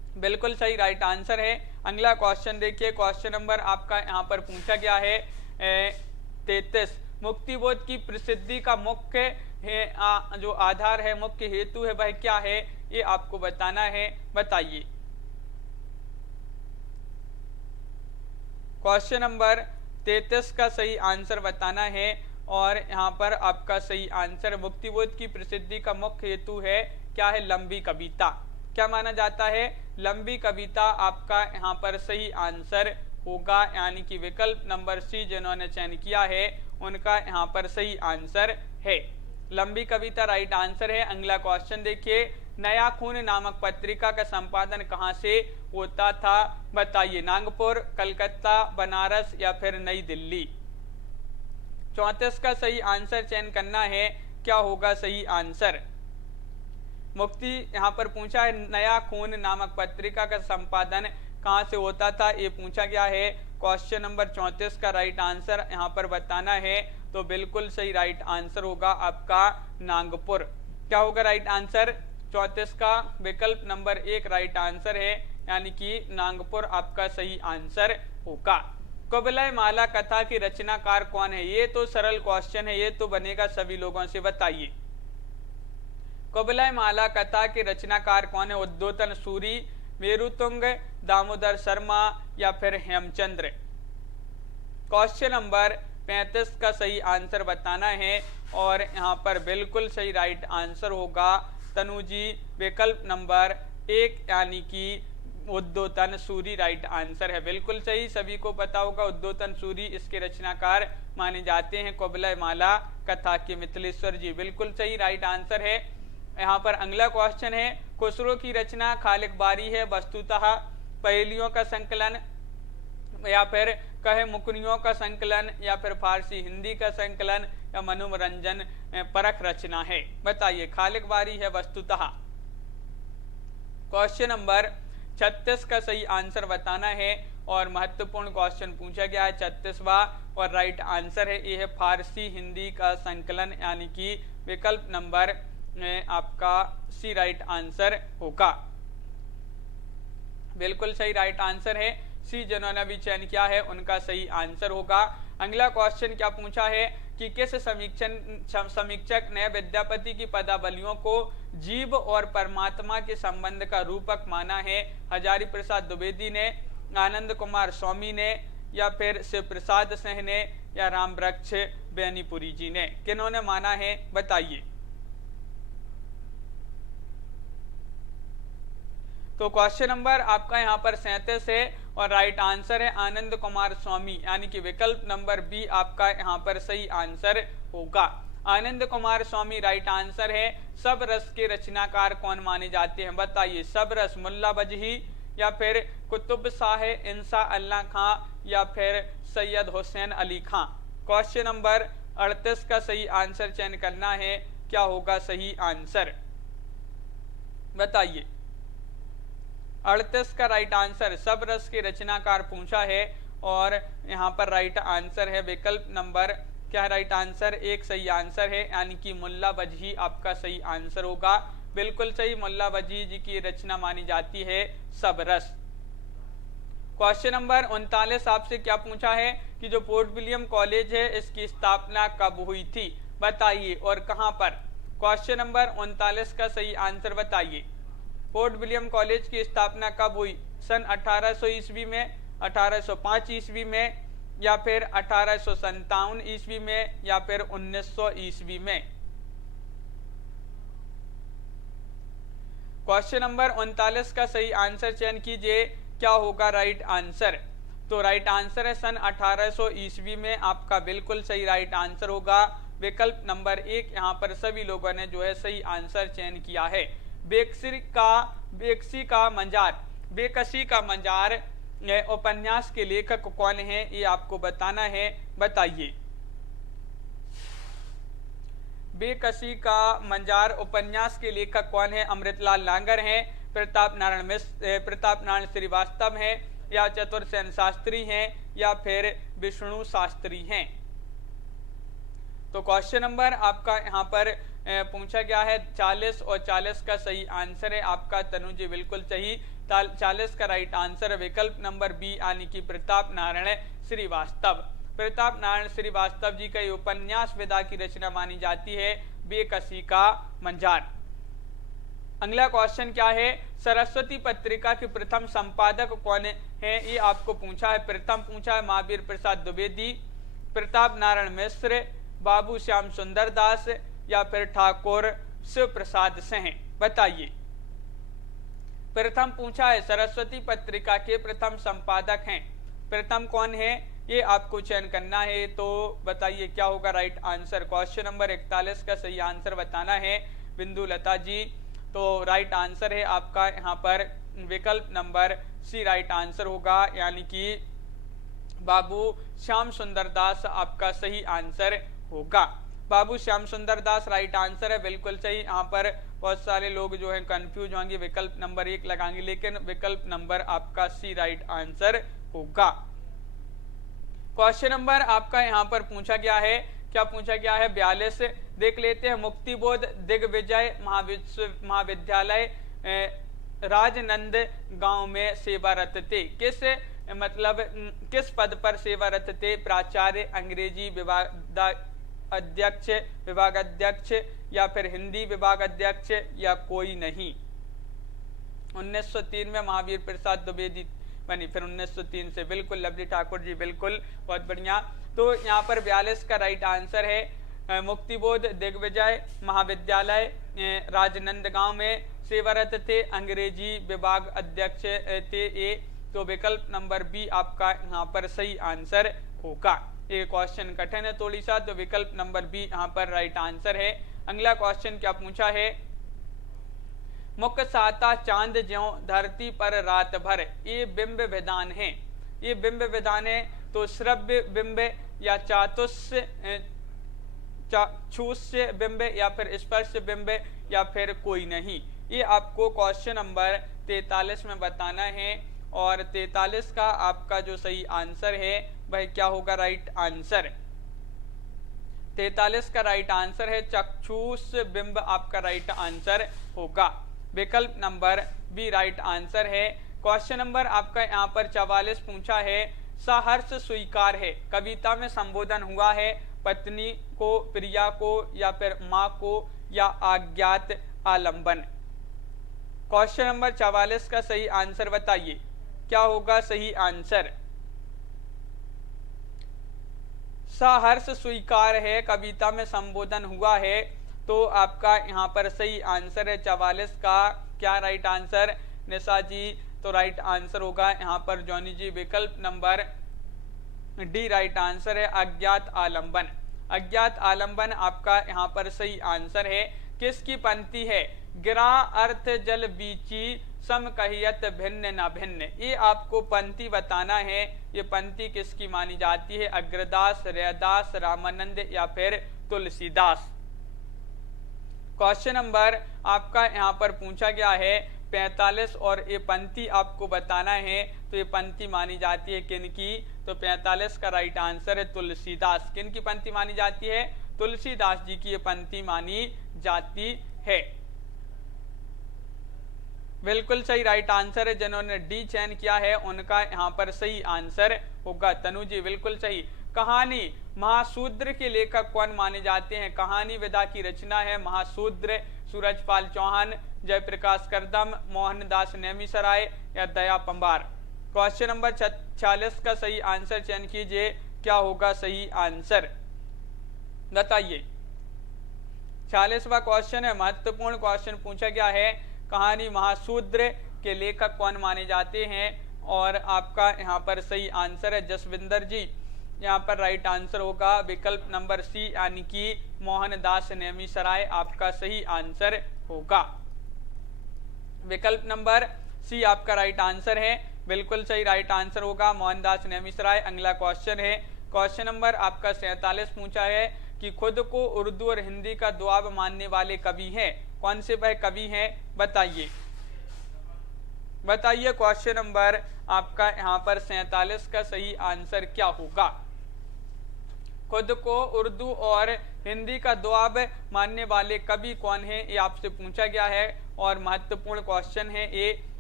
बिल्कुल सही राइट आंसर है। अगला क्वेश्चन देखिए, क्वेश्चन नंबर आपका यहाँ पर पूछा गया है 33। मुक्तिबोध की प्रसिद्धि का मुख्य जो आधार है, मुख्य हेतु है, वह क्या है, ये आपको बताना है। बताइए। क्वेश्चन नंबर 33 का सही आंसर बताना है और यहाँ पर आपका सही आंसर, मुक्तिबोध की प्रसिद्धि का मुख्य हेतु है क्या है, लंबी कविता। क्या माना जाता है, लंबी कविता आपका यहाँ पर सही आंसर होगा, यानी कि विकल्प नंबर सी जिन्होंने चयन किया है उनका यहाँ पर सही आंसर है, लंबी कविता राइट आंसर है। अगला क्वेश्चन देखिए, नया खून नामक पत्रिका का संपादन कहाँ से होता था, बताइए। नागपुर, कलकत्ता, बनारस या फिर नई दिल्ली। 34 का सही आंसर चयन करना है, क्या होगा सही आंसर। मुक्ति यहाँ पर पूछा है नया खून नामक पत्रिका का संपादन कहाँ से होता था, ये पूछा गया है। क्वेश्चन नंबर 34 का राइट आंसर यहाँ पर बताना है, तो बिल्कुल सही राइट आंसर होगा आपका नागपुर। क्या होगा राइट आंसर, 34 का विकल्प नंबर 1 राइट आंसर है, यानी कि नागपुर आपका सही आंसर होगा। कुबलय माला कथा की रचनाकार कौन है, ये तो सरल क्वेश्चन है, ये तो बनेगा सभी लोगों से। बताइए, कुबलय माला कथा के रचनाकार कौन है, उद्योतन सूरी, मेरुतुंग, दामोदर शर्मा या फिर हेमचंद्र। क्वेश्चन नंबर 35 का सही आंसर बताना है और यहाँ पर बिल्कुल सही राइट आंसर होगा तनुजी, विकल्प नंबर 1 यानी कि उद्योतन सूरी राइट आंसर है, बिल्कुल सही। सभी को पता होगा उद्योतन सूरी इसके रचनाकार माने जाते हैं कुबलय माला कथा के मिथिलेश्वर जी, बिल्कुल सही राइट आंसर है। यहाँ पर अगला क्वेश्चन है, खुसरो की रचना खालिक बारी है वस्तुतः पहेलियों का संकलन या फिर कहे मुकनियों का संकलन या फिर फारसी हिंदी का संकलन या मनोरंजन परक रचना है, बताइए। खालिक बारी है वस्तुतः। क्वेश्चन नंबर 36 का सही आंसर बताना है और महत्वपूर्ण क्वेश्चन पूछा गया है 36वां और राइट आंसर है ये है फारसी हिंदी का संकलन, यानी कि विकल्प नंबर आपका सी राइट आंसर होगा, बिल्कुल सही राइट आंसर है। सी जिन्होंने भी चयन किया है उनका सही आंसर होगा। अगला क्वेश्चन क्या पूछा है कि किस समीक्षक ने विद्यापति की पदावलियों को जीव और परमात्मा के संबंध का रूपक माना है, हजारी प्रसाद द्विवेदी ने, आनंद कुमार स्वामी ने या फिर शिव प्रसाद सिंह ने या राम वृक्ष बेनीपुरी जी ने, किन्होंने माना है, बताइए। तो क्वेश्चन नंबर आपका यहाँ पर 37 है और राइट आंसर है आनंद कुमार स्वामी, यानी कि विकल्प नंबर बी आपका यहाँ पर सही आंसर होगा। आनंद कुमार स्वामी राइट आंसर है। सब रस के रचनाकार कौन माने जाते हैं, बताइए। सब रस मुल्ला वजही या फिर कुतुब शाह इंसा अल्लाह खां या फिर सैयद हुसैन अली खां। क्वेश्चन नंबर 38 का सही आंसर चयन करना है, क्या होगा सही आंसर, बताइए। 38 का राइट आंसर सब रस के रचनाकार पूछा है और यहाँ पर राइट आंसर है विकल्प नंबर क्या है राइट आंसर, 1 सही आंसर है, यानी कि मुल्ला वजही आपका सही आंसर होगा, बिल्कुल सही। मुल्ला वजही जी की रचना मानी जाती है सब रस। क्वेश्चन नंबर 39 आपसे क्या पूछा है कि जो फोर्ट विलियम कॉलेज है इसकी स्थापना कब हुई थी, बताइए और कहां पर। क्वेश्चन नंबर 39 का सही आंसर बताइए। फोर्ट विलियम कॉलेज की स्थापना कब हुई, सन 1800 ईस्वी में, 1805 ईस्वी में या फिर 1857 ईस्वी में या फिर 1900 ईस्वी में। क्वेश्चन नंबर 39 का सही आंसर चयन कीजिए, क्या होगा राइट आंसर। तो राइट आंसर है सन 1800 ईस्वी में, आपका बिल्कुल सही राइट आंसर होगा, विकल्प नंबर 1 यहाँ पर सभी लोगों ने जो है सही आंसर चयन किया है। बेकसी का मंजार उपन्यास के लेखक कौन है, ये आपको बताना है, बताइए। बेकसी का मंजार उपन्यास के लेखक कौन है, अमृतलाल नागर हैं, प्रताप नारायण श्रीवास्तव हैं या चतुर्सेन शास्त्री हैं या फिर विष्णु शास्त्री हैं। तो क्वेश्चन नंबर आपका यहाँ पर पूछा गया है 40 और 40 का सही आंसर है आपका तनु जी, बिल्कुल सही। 40 का राइट आंसर है विकल्प नंबर बी यानी कि प्रताप नारायण श्रीवास्तव। प्रताप नारायण श्रीवास्तव जी का ये उपन्यास विधा की रचना मानी जाती है बेकसी का मंजार। अगला क्वेश्चन क्या है, सरस्वती पत्रिका के प्रथम संपादक कौन है, ये आपको पूछा है। प्रथम पूछा है महावीर प्रसाद द्विवेदी, प्रताप नारायण मिश्र, बाबू श्याम सुंदर दास या फिर ठाकुर शिव प्रसाद सिंह। बताइए। प्रथम पूछा है सरस्वती पत्रिका के प्रथम संपादक हैं, प्रथम कौन है ये आपको चयन करना है। तो बताइए क्या होगा राइट आंसर। क्वेश्चन नंबर 41 का सही आंसर बताना है बिंदु लता जी। तो राइट आंसर है आपका यहाँ पर विकल्प नंबर सी राइट आंसर होगा, यानी कि बाबू श्याम सुंदर दास आपका सही आंसर होगा। बाबू श्याम सुंदर दास राइट आंसर है, बिल्कुल सही। यहाँ पर बहुत सारे लोग जो है कंफ्यूज होंगे, विकल्प नंबर 1 लगाएंगे, लेकिन विकल्प नंबर आपका सी राइट आंसर होगा। क्वेश्चन नंबर आपका यहाँ पर पूछा गया है, क्या पूछा गया है 42 देख लेते हैं। मुक्तिबोध दिग्विजय महाविद्यालय राजनंद गांव में सेवारत थे, किस मतलब किस पद पर सेवारत थे। प्राचार्य, अंग्रेजी विभाग अध्यक्ष या फिर हिंदी विभाग अध्यक्ष या कोई नहीं। 1903 में महावीर प्रसाद द्विवेदी बनी, फिर 1903 से। बिल्कुल लवली ठाकुर जी, बिल्कुल बहुत बढ़िया। तो यहाँ पर 42 का राइट आंसर है मुक्तिबोध दिग्विजय महाविद्यालय राजनंदगांव में सेवारत थे, अंग्रेजी विभाग अध्यक्ष थे ये। तो विकल्प नंबर बी आपका यहाँ पर सही आंसर होगा। ये क्वेश्चन कठिन है थोड़ी सा, तो विकल्प नंबर बी यहाँ पर राइट आंसर है। अगला क्वेश्चन क्या पूछा है, मुख साता चांद ज्यों धरती पर रात भर, ये बिंब विधान है। ये बिंब विधान है तो श्रव्य बिंब या चाक्षुष्य बिंब या फिर स्पर्श बिंब या फिर कोई नहीं। ये आपको क्वेश्चन नंबर 43 में बताना है, और 43 का आपका जो सही आंसर है वह क्या होगा राइट आंसर। 43 का राइट आंसर है चक्षुष बिंब आपका राइट आंसर होगा। विकल्प नंबर बी राइट आंसर है। क्वेश्चन नंबर आपका यहाँ पर 44 पूछा है, सहर्ष स्वीकार है कविता में संबोधन हुआ है पत्नी को, प्रिया को या फिर माँ को या अज्ञात आलंबन। क्वेश्चन नंबर 44 का सही आंसर बताइए, क्या होगा सही आंसर। सहर्ष स्वीकार है कविता में संबोधन हुआ है, तो आपका यहाँ पर सही आंसर है 44 का क्या राइट आंसर निशा जी। तो राइट आंसर होगा यहाँ पर जॉनी जी, विकल्प नंबर डी राइट आंसर है अज्ञात आलंबन। अज्ञात आलंबन आपका यहाँ पर सही आंसर है। किसकी पंक्ति है, गिरा अर्थ जल बीची सम कहियत भिन्न न भिन्न। ये आपको पंक्ति बताना है, ये पंक्ति किसकी मानी जाती है, अग्रदास, रैदास, रामानंद या फिर तुलसीदास। क्वेश्चन नंबर आपका यहाँ पर पूछा गया है 45 और ये पंक्ति आपको बताना है, तो ये पंक्ति मानी जाती है किनकी। तो 45 का राइट आंसर है तुलसीदास। किनकी पंक्ति मानी जाती है, तुलसीदास जी की ये पंक्ति मानी जाती है। बिल्कुल सही राइट आंसर है। जिन्होंने डी चयन किया है उनका यहाँ पर सही आंसर होगा तनु जी, बिल्कुल सही। कहानी महाशूद्र के लेखक कौन माने जाते हैं। कहानी विधा की रचना है महाशूद्र, सूरजपाल चौहान, जयप्रकाश करदम, मोहनदास नेमिसराय या दया पंबार। क्वेश्चन नंबर 46 का सही आंसर चयन कीजिए, क्या होगा सही आंसर बताइए। 46वां क्वेश्चन है, महत्वपूर्ण क्वेश्चन पूछा गया है, कहानी महाशूद्र के लेखक कौन माने जाते हैं, और आपका यहाँ पर सही आंसर है जसविंदर जी। यहाँ पर राइट आंसर होगा विकल्प नंबर सी यानी कि मोहनदास नेमिसराय आपका सही आंसर होगा। विकल्प नंबर सी आपका राइट आंसर है, बिल्कुल सही राइट आंसर होगा मोहनदास नेमिसराय। अगला क्वेश्चन है, क्वेश्चन नंबर आपका 47 पूछा है कि खुद को उर्दू और हिंदी का दुआब मानने वाले कवि हैं, कौन से वह कवि हैं बताइए। बताइए क्वेश्चन नंबर आपका यहाँ पर 47 का सही आंसर क्या होगा। खुद को उर्दू और हिंदी का दुआब मानने वाले कवि कौन है, ये आपसे पूछा गया है और महत्वपूर्ण क्वेश्चन है ये।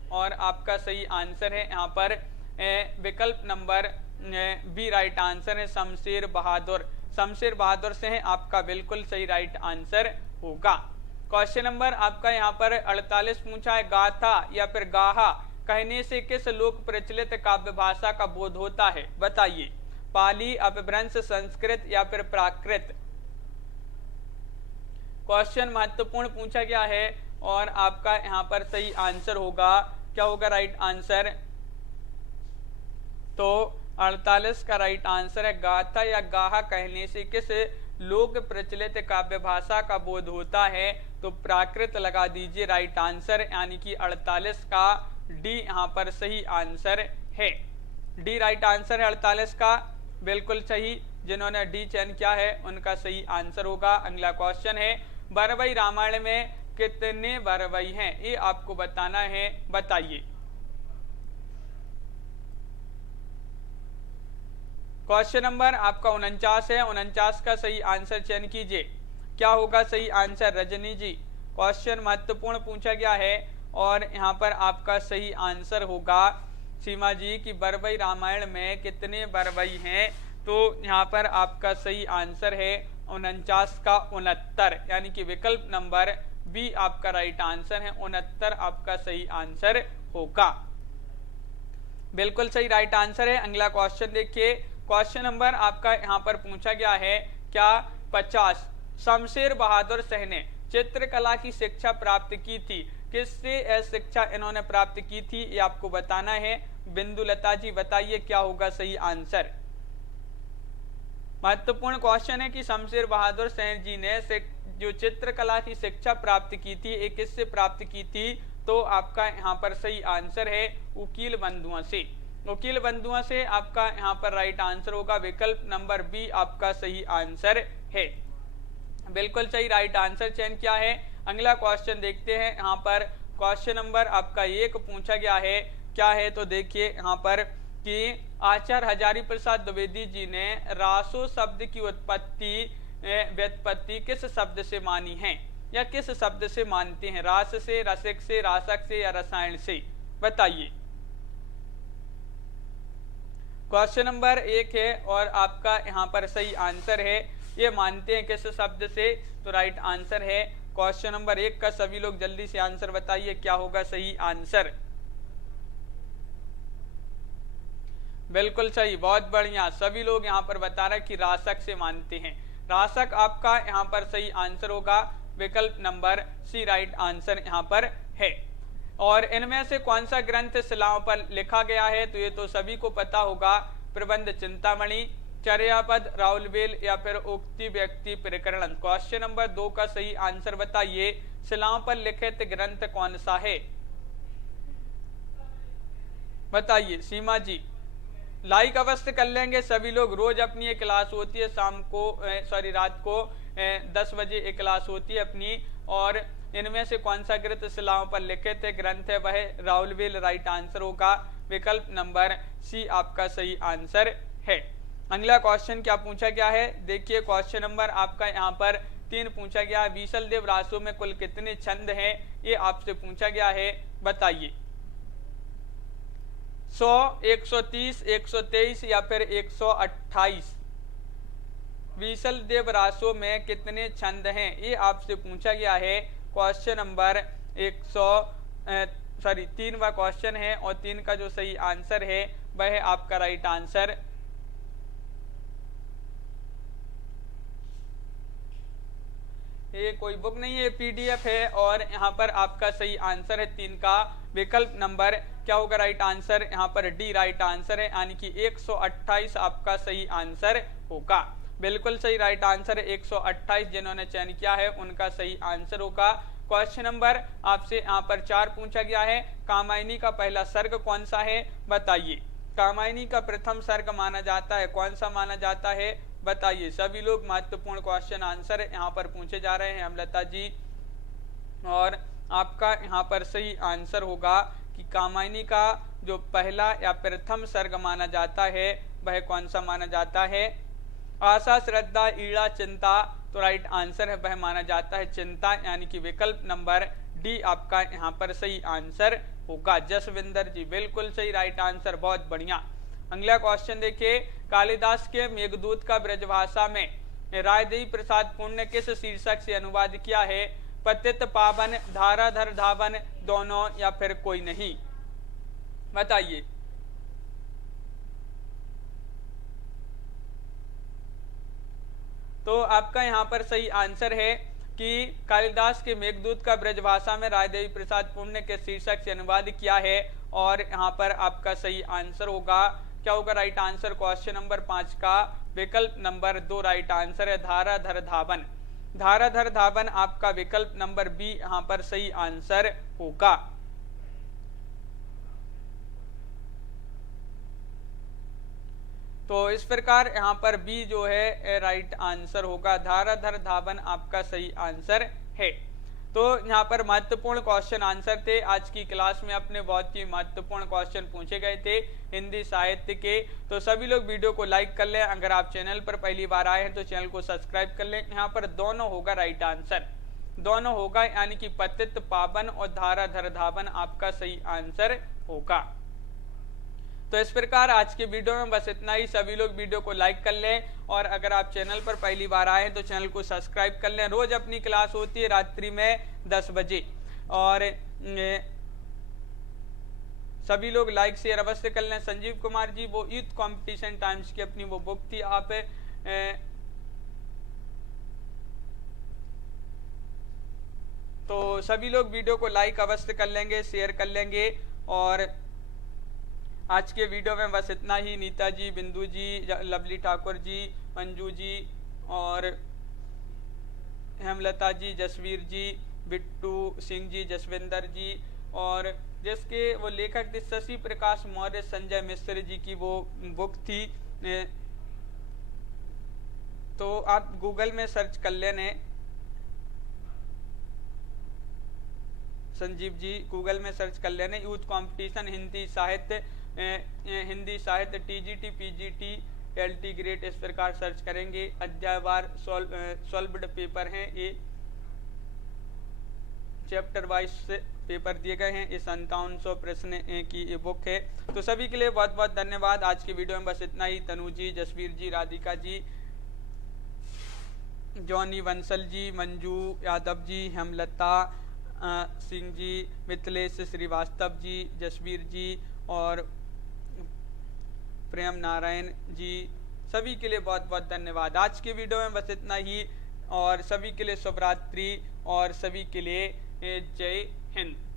और आपका सही आंसर है यहाँ पर विकल्प नंबर बी राइट आंसर है शमशेर बहादुर। शमशेर बहादुर से है आपका बिल्कुल सही राइट आंसर होगा। क्वेश्चन नंबर आपका यहाँ पर 48 पूछा है, गाथा या फिर गाहा कहने से किस लोक प्रचलित काव्य भाषा का बोध होता है? बताइए। पाली, अपभ्रंश, संस्कृत या फिर प्राकृत। क्वेश्चन महत्वपूर्ण पूछा गया है और आपका यहाँ पर सही आंसर होगा, क्या होगा राइट आंसर? तो 48 का राइट आंसर है गाथा या गाहा कहने से किस लोक प्रचलित काव्य भाषा का बोध होता है? तो प्राकृत लगा दीजिए राइट आंसर, यानी कि 48 का डी यहाँ पर सही आंसर है। डी राइट आंसर है 48 का, बिल्कुल सही। जिन्होंने डी चयन किया है उनका सही आंसर होगा। अगला क्वेश्चन है, बरवई रामायण में कितने बरवई हैं? ये आपको बताना है, बताइए। क्वेश्चन नंबर आपका 49 है, 49 का सही आंसर चयन कीजिए। क्या होगा सही आंसर रजनी जी? क्वेश्चन महत्वपूर्ण पूछा गया है और यहाँ पर आपका सही आंसर होगा सीमा जी की बरवई रामायण में कितने बरवई हैं? तो यहाँ पर आपका सही आंसर है 49 का 69, यानी कि विकल्प नंबर बी आपका राइट आंसर है। 69 आपका सही आंसर होगा, बिल्कुल सही राइट आंसर है। अगला क्वेश्चन देखिए। क्वेश्चन नंबर आपका यहाँ पर पूछा गया है, क्या 50 शमशेर बहादुर शाह ने चित्रकला की शिक्षा प्राप्त की थी? किससे शिक्षा इन्होंने प्राप्त की थी ये आपको बताना है। बिंदुलता जी बताइए क्या होगा सही आंसर। महत्वपूर्ण क्वेश्चन है कि शमशेर बहादुर शाह जी ने जो चित्रकला की शिक्षा प्राप्त की थी ये किससे प्राप्त की थी? तो आपका यहाँ पर सही आंसर है उकील बंधुओं से। उकील बंधुओं से आपका यहाँ पर राइट आंसर होगा, विकल्प नंबर बी आपका सही आंसर है। बिल्कुल सही राइट आंसर चयन किया है। अगला क्वेश्चन देखते हैं। यहाँ पर क्वेश्चन नंबर आपका 1 पूछा गया है, क्या है? तो देखिए यहाँ पर कि आचार्य हजारी प्रसाद द्विवेदी जी ने रासो शब्द की व्युत्पत्ति किस शब्द से मानी है या किस शब्द से मानते हैं? रास से, रसिक से, रासक से या रसायन से? बताइए। क्वेश्चन नंबर 1 है और आपका यहाँ पर सही आंसर है, ये मानते हैं किस शब्द से? तो राइट आंसर है क्वेश्चन नंबर 1 का। सभी लोग जल्दी से आंसर बताइए क्या होगा सही आंसर। बिल्कुल सही, बहुत बढ़िया। सभी लोग यहाँ पर बता रहे हैं कि रासक से मानते हैं। रासक आपका यहाँ पर सही आंसर होगा, विकल्प नंबर सी राइट आंसर यहाँ पर है। और इनमें से कौन सा ग्रंथ शिलाओं पर लिखा गया है? तो ये तो सभी को पता होगा, प्रबंध चिंतामणि, चर्यापद, राउलवेल या फिर उक्ति व्यक्ति प्रकरण। क्वेश्चन नंबर 2 का सही आंसर बताइए, शिलाओं पर लिखित ग्रंथ कौन सा है? बताइए सीमा जी। लाइक अवश्य कर लेंगे सभी लोग। रोज अपनी एक क्लास होती है शाम को, रात को 10 बजे एक क्लास होती है अपनी, और इनमें से कौन सा ग्रंथ शिलाओं पर लिखित ग्रंथ है? वह राउलवेल राइट आंसर होगा, विकल्प नंबर सी आपका सही आंसर है। अगला क्वेश्चन क्या पूछा गया है? देखिए क्वेश्चन नंबर आपका यहाँ पर 3 पूछा गया है, बीसल देव रासों में कुल कितने छंद हैं? ये आपसे पूछा गया है, बताइए। 100, 130, 123 या फिर 128? बीसल देव रासों में कितने छंद हैं? ये आपसे पूछा गया है। क्वेश्चन नंबर 3वां क्वेश्चन है और 3 का जो सही आंसर है वह है आपका राइट आंसर। ये कोई बुक नहीं है, पीडीएफ है और यहाँ पर आपका सही आंसर है 3 का, विकल्प नंबर क्या होगा राइट आंसर? यहाँ पर डी राइट आंसर है, यानी कि 128 आपका सही आंसर होगा। बिल्कुल सही राइट आंसर है 128, जिन्होंने चयन किया है उनका सही आंसर होगा। क्वेश्चन नंबर आपसे यहाँ पर 4 पूछा गया है, कामायनी का पहला सर्ग कौन सा है? बताइए। कामायनी का प्रथम सर्ग माना जाता है, कौन सा माना जाता है? बताइए सभी लोग। महत्वपूर्ण क्वेश्चन आंसर यहाँ पर पूछे जा रहे हैं अमलता जी, और आपका यहाँ पर सही आंसर होगा कि कामायनी का जो पहला या प्रथम सर्ग माना जाता है वह कौन सा माना जाता है? आशा, श्रद्धा, ईड़ा, चिंता। तो राइट आंसर है वह माना जाता है चिंता, यानी कि विकल्प नंबर डी आपका यहाँ पर सही आंसर होगा? जसविंदर जी, बिल्कुल सही, राइट आंसर, बहुत बढ़िया। अगला क्वेश्चन देखिए, कालिदास के मेघदूत का ब्रजभाषा में रायदेवी प्रसाद पुण्य ने किस शीर्षक से अनुवाद किया है? पतित पावन, धाराधर धावन, दोनों, या फिर कोई नहीं? बताइए। तो आपका यहाँ पर सही आंसर है कि कालिदास के मेघदूत का ब्रजभाषा में रायदेवी प्रसाद पुण्य के शीर्षक से अनुवाद किया है, और यहाँ पर आपका सही आंसर होगा, क्या होगा राइट आंसर? क्वेश्चन नंबर 5 का विकल्प नंबर 2 राइट आंसर है, धाराधर धावन। धाराधर धावन आपका विकल्प नंबर बी यहाँ पर सही आंसर होगा। तो इस प्रकार यहाँ पर बी जो है राइट आंसर होगा, धाराधर धावन आपका सही आंसर है। तो यहाँ पर महत्वपूर्ण क्वेश्चन आंसर थे आज की क्लास में, अपने बहुत ही महत्वपूर्ण क्वेश्चन पूछे गए थे हिंदी साहित्य के। तो सभी लोग वीडियो को लाइक कर लें, अगर आप चैनल पर पहली बार आए हैं तो चैनल को सब्सक्राइब कर लें। यहाँ पर दोनों होगा राइट आंसर, दोनों होगा, यानी कि पतित पावन और धाराधर धावन आपका सही आंसर होगा। तो इस प्रकार आज के वीडियो में बस इतना ही। सभी लोग वीडियो को लाइक कर लें, और अगर आप चैनल पर पहली बार आए हैं तो चैनल को सब्सक्राइब कर लें। रोज अपनी क्लास होती है रात्रि में 10 बजे, और सभी लोग लाइक शेयर अवश्य कर लें। संजीव कुमार जी, वो यूथ कंपटीशन टाइम्स की अपनी वो बुक थी, आप तो सभी लोग वीडियो को लाइक अवश्य कर लेंगे, शेयर कर लेंगे। और आज के वीडियो में बस इतना ही। नीता जी, बिंदु जी, लवली ठाकुर जी, मंजू जी, और हेमलता जी, जसवीर जी, बिट्टू सिंह जी, जसविंदर जी, और जिसके वो लेखक थे शशि प्रकाश मौर्य, संजय मिश्र जी की वो बुक थी। तो आप गूगल में सर्च कर लेने, संजीव जी गूगल में सर्च कर लेने यूथ कंपटीशन हिंदी साहित्य टीजीटी पीजीटी एलटी ग्रेड, इस प्रकार सर्च करेंगे। अध्यायवार सॉल्व्ड पेपर हैं, ये चैप्टर वाइज पेपर दिए गए हैं। ये 5700 प्रश्न की ये बुक है। तो सभी के लिए बहुत बहुत धन्यवाद। आज की वीडियो में बस इतना ही। तनु जी, जसवीर जी, राधिका जी, जॉनी बंसल जी, मंजू यादव जी, हेमलता सिंह जी, मिथिलेश श्रीवास्तव जी, जसवीर जी, और प्रेम नारायण जी, सभी के लिए बहुत बहुत धन्यवाद। आज के वीडियो में बस इतना ही, और सभी के लिए शुभ रात्रि, और सभी के लिए जय हिंद।